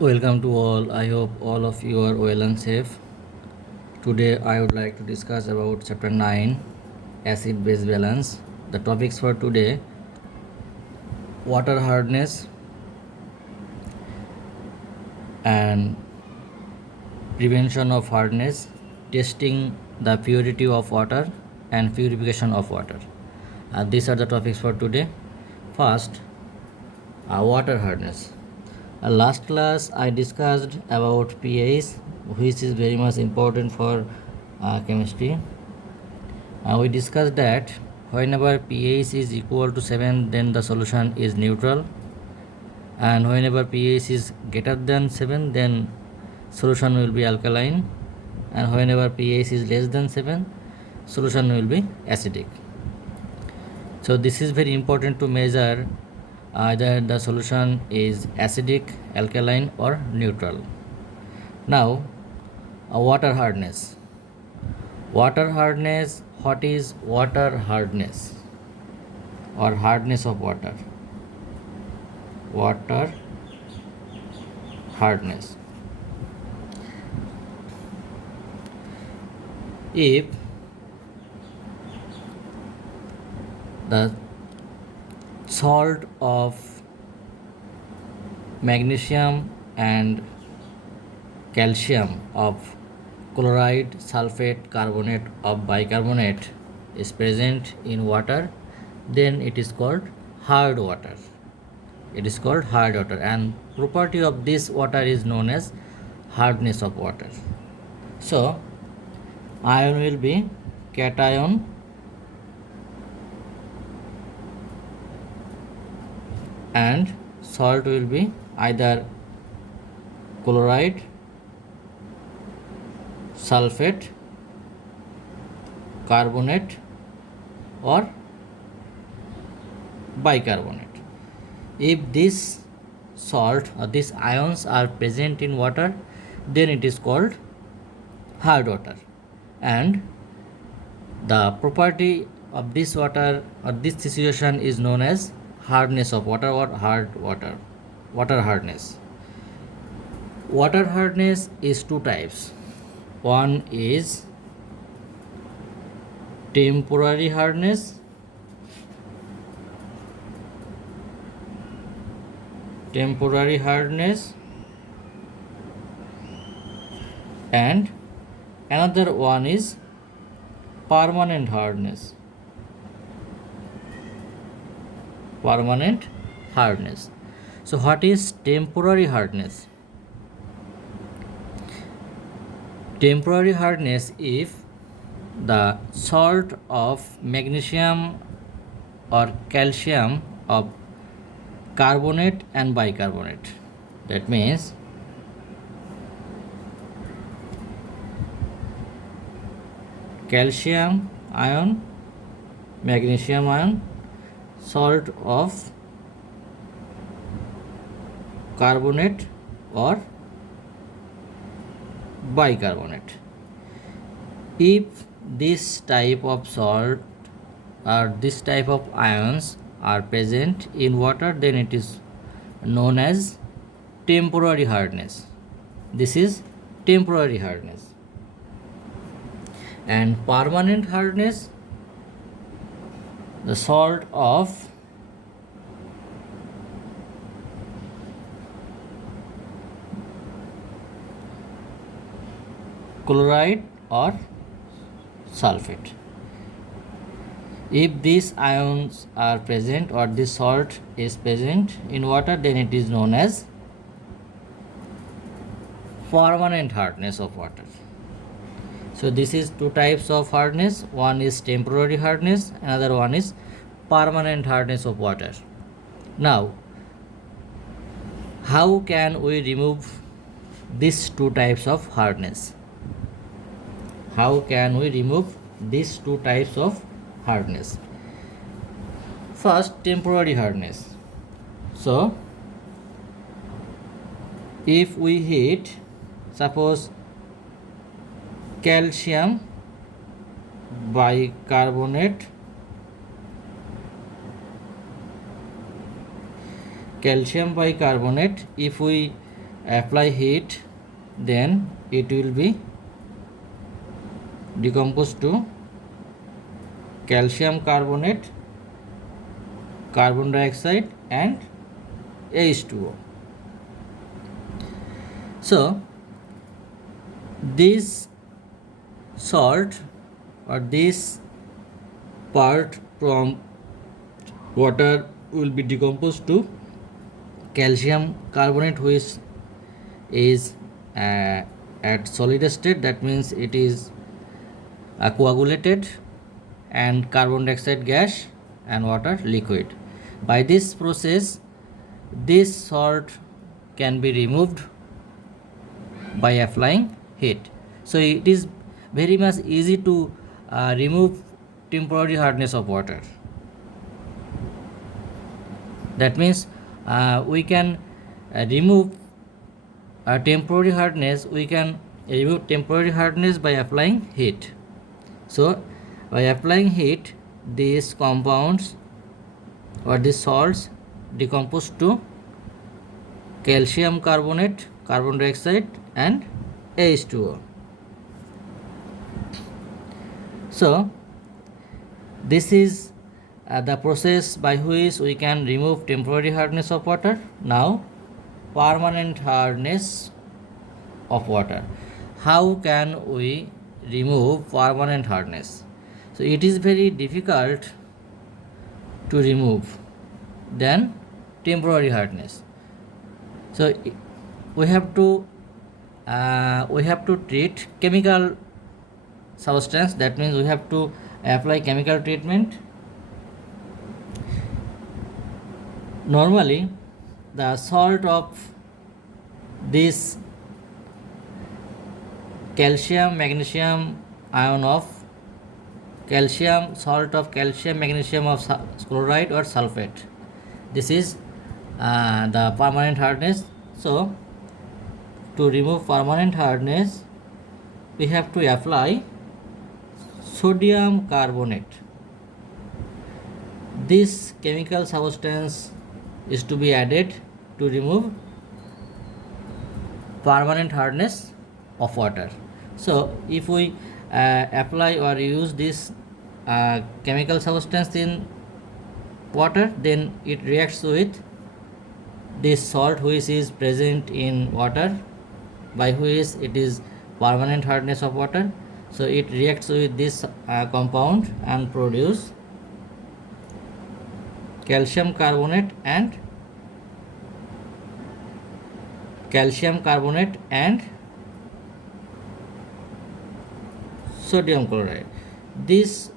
Welcome to all. I hope all of you are well and safe. Today I would like to discuss about chapter 9 acid base balance. The topics for today: water hardness and prevention of hardness, testing the purity of water and purification of water. These are the topics for today. First, water hardness. Last class I discussed about pH, which is very much important for chemistry. We discussed that whenever pH is equal to 7, then the solution is neutral, and whenever pH is greater than 7, then solution will be alkaline, and whenever pH is less than 7, solution will be acidic. So this is very important to measure either the solution is acidic, alkaline or neutral. Now, water hardness. Water hardness, what is water hardness or hardness of water? Water hardness. If the salt of magnesium and calcium of chloride, sulfate, carbonate of bicarbonate is present in water, then it is called hard water. It is called hard water, and property of this water is known as hardness of water. So ion will be cation and salt will be either chloride, sulfate, carbonate or bicarbonate. If this salt or these ions are present in water, then it is called hard water, and the property of this water or this situation is known as hardness of water or hard water. Water hardness. Water hardness is two types. One is temporary hardness, and another one is permanent hardness. So what is temporary hardness? Temporary hardness if the salt of magnesium or calcium of carbonate and bicarbonate, that means calcium ion, magnesium ion, salt of carbonate or bicarbonate. If this type of salt or this type of ions are present in water, then it is known as temporary hardness. This is temporary hardness. And permanent hardness, the salt of chloride or sulfate. If these ions are present or this salt is present in water, then it is known as permanent hardness of water. So this is two types of hardness. One is temporary hardness, another one is permanent hardness of water. Now, how can we remove these two types of hardness? How can we remove these two types of hardness? First, temporary hardness. So if we heat, suppose calcium bicarbonate, if we apply heat, then it will be decomposed to calcium carbonate, carbon dioxide and H2O. So this salt or this part from water will be decomposed to calcium carbonate, which is at solid state, that means it is coagulated, and carbon dioxide gas and water liquid. By this process, this salt can be removed by applying heat. So it is very much easy to remove temporary hardness of water. That means we can remove temporary hardness. We can remove temporary hardness by applying heat. So by applying heat, these compounds or these salts decompose to calcium carbonate, carbon dioxide and H2O. So this is the process by which we can remove temporary hardness of water. Now permanent hardness of water. How can we remove permanent hardness? So it is very difficult to remove than temporary hardness. So we have to treat chemical substance. That means we have to apply chemical treatment. Normally the salt of this calcium magnesium ion of calcium, salt of calcium magnesium of chloride or sulfate, this is the permanent hardness. So to remove permanent hardness, we have to apply sodium carbonate. This chemical substance is to be added to remove permanent hardness of water. So if we apply or use this chemical substance in water, then it reacts with this salt which is present in water, by which it is permanent hardness of water. So it reacts with this compound and produce calcium carbonate and sodium chloride. This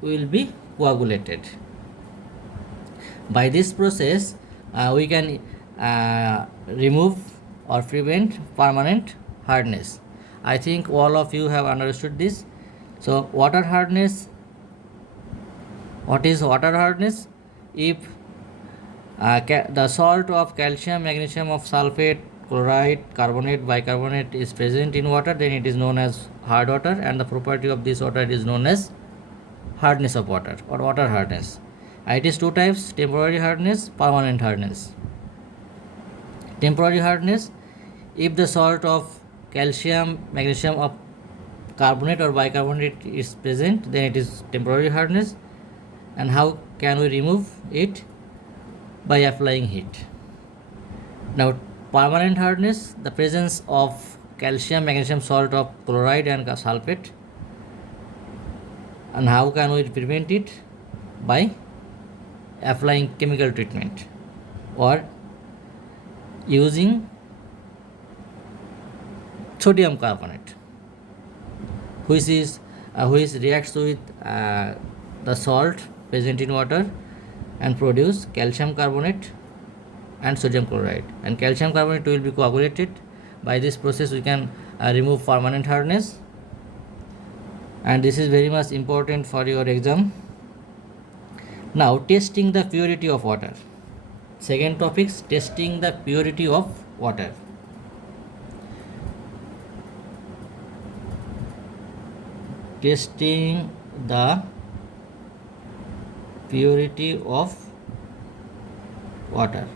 will be coagulated. By this process, we can remove or prevent permanent hardness. I think all of you have understood this. So water hardness. What is water hardness? If the salt of calcium, magnesium of sulfate, chloride, carbonate, bicarbonate is present in water, then it is known as hard water, and the property of this water is known as hardness of water or water hardness. It is two types: temporary hardness, permanent hardness. Temporary hardness, if the salt of calcium, magnesium of carbonate or bicarbonate is present, then it is temporary hardness. And how can we remove it? By applying heat. Now permanent hardness, the presence of calcium, magnesium, salt of chloride and sulfate. And how can we prevent it? By applying chemical treatment or using sodium carbonate, which reacts with the salt present in water and produce calcium carbonate and sodium chloride, and calcium carbonate will be coagulated. By this process we can remove permanent hardness, and this is very much important for your exam. Now testing the purity of water. Second topic, testing the purity of water. Testing the purity of water.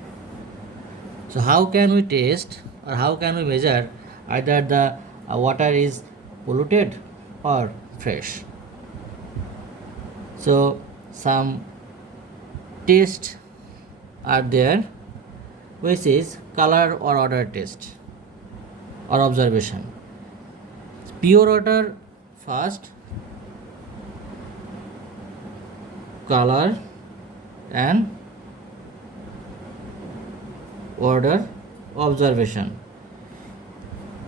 So how can we test or how can we measure either the water is polluted or fresh? So some tests are there, which is color or odor test or observation. Pure water first, color and odor observation.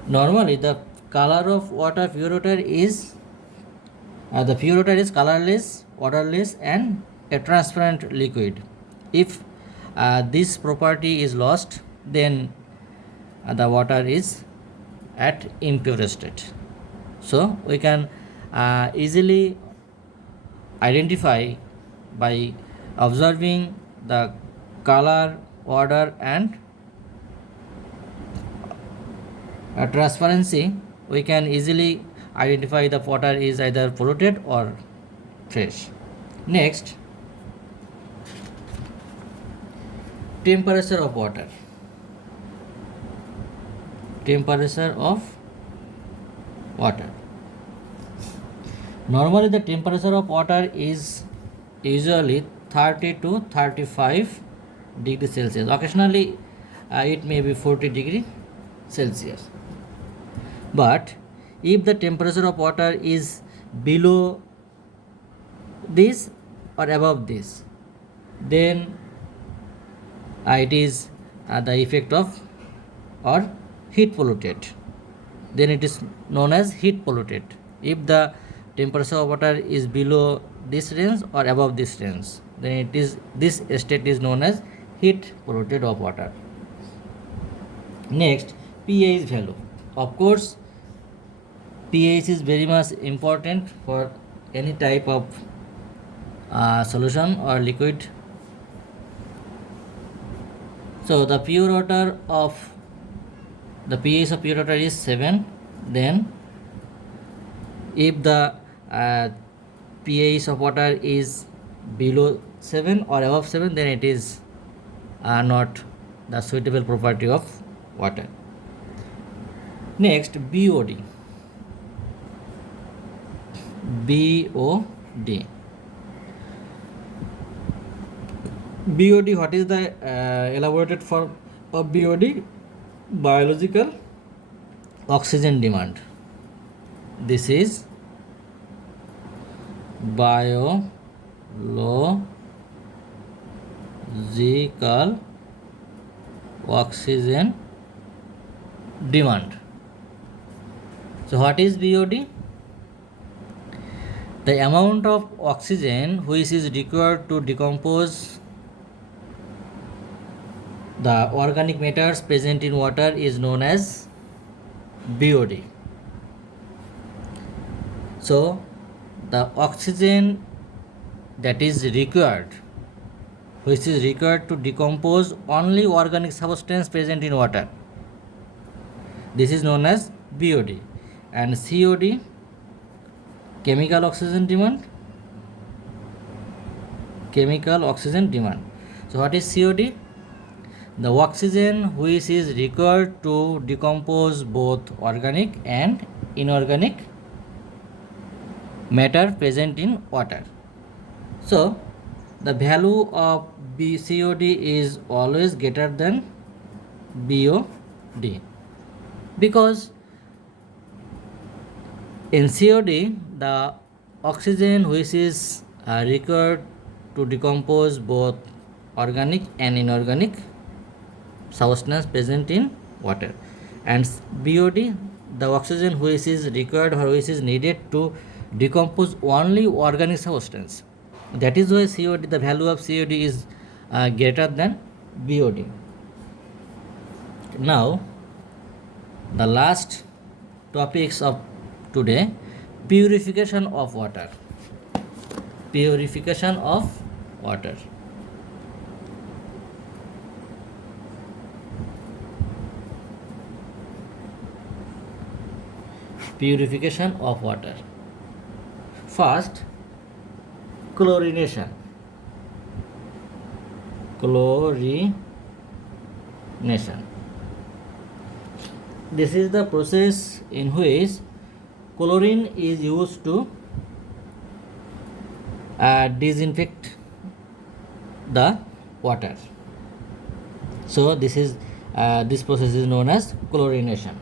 Normally the color of water, pure water is the pure water is colorless, odorless and a transparent liquid. If this property is lost, then the water is at impure state. So we can easily identify by observing the color, odor and transparency. We can easily identify the water is either polluted or fresh. Next, temperature of water. Temperature of water. Normally the temperature of water is usually 30 to 35 degrees Celsius. Occasionally it may be 40 degree Celsius. But if the temperature of water is below this or above this, then it is the effect of or heat polluted. Then it is known as heat polluted. If the temperature of water is below this range or above this range, then it is this state is known as heat polluted of water. Next, pH value. Of course, pH is very much important for any type of solution or liquid. So the pure water of the pH of pure water is 7. Then if the pH of water is below 7 or above 7, then it is not the suitable property of water. Next, BOD. BOD. BOD, what is the elaborated form of BOD? Biological oxygen demand. This is biological oxygen demand. So what is BOD? The amount of oxygen which is required to decompose the organic matters present in water is known as BOD. So the oxygen that is required, which is required to decompose only organic substance present in water, this is known as BOD. And COD, chemical oxygen demand. Chemical oxygen demand. So what is COD? The oxygen which is required to decompose both organic and inorganic matter present in water. So the value of COD is always greater than BOD, because in COD the oxygen which is required to decompose both organic and inorganic substance present in water, and BOD the oxygen which is required or which is needed to decompose only organic substance. That is why COD, the value of COD is greater than BOD. Now the last topics of today, purification of water. Purification of water. Purification of water. First, chlorination. Chlorination. This is the process in which chlorine is used to disinfect the water. So this process is known as chlorination.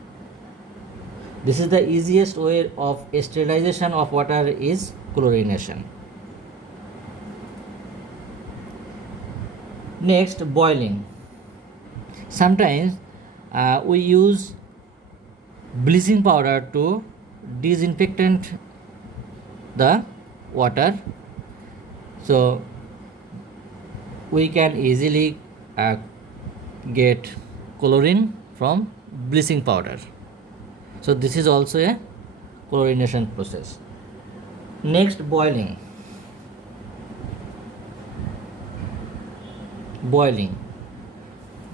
This is the easiest way of sterilization of water is chlorination. Next, boiling. Sometimes we use bleaching powder to disinfect the water. So we can easily get chlorine from bleaching powder. So this is also a chlorination process. Next, boiling. Boiling.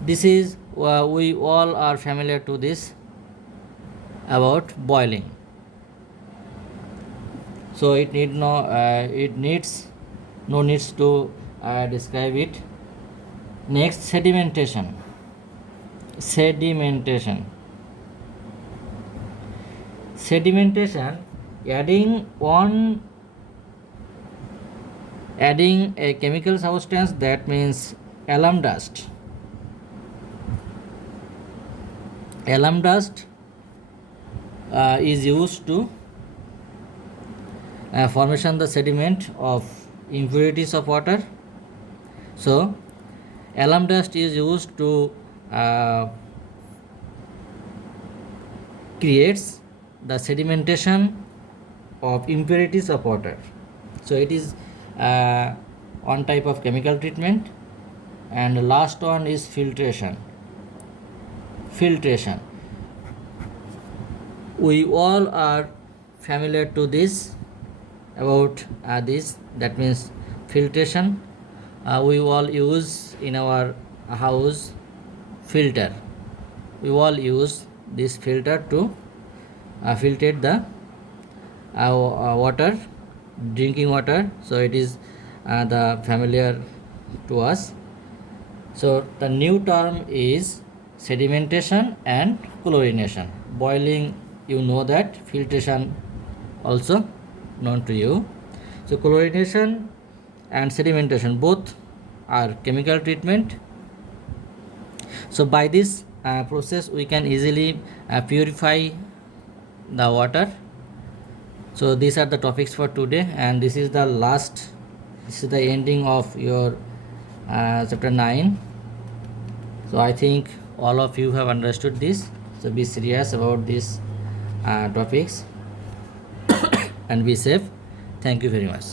This is we all are familiar to this about boiling. So it needs no needs to describe it. Next, sedimentation. Sedimentation. Sedimentation, adding a chemical substance, that means alum dust. Alum dust is used to formation the sediment of impurities of water. So alum dust is used to creates the sedimentation of impurities of water. So it is one type of chemical treatment. And the last one is filtration. Filtration, we all are familiar to this about this, that means filtration. We all use in our house filter. We all use this filter to filter the water, drinking water. So it is the familiar to us. So the new term is sedimentation and chlorination. Boiling, you know that. Filtration also known to you. So chlorination and sedimentation both are chemical treatment. So by this process we can easily purify the water. So these are the topics for today, and this is the ending of your chapter 9. So I think all of you have understood this. So be serious about these topics and be safe. Thank you very much.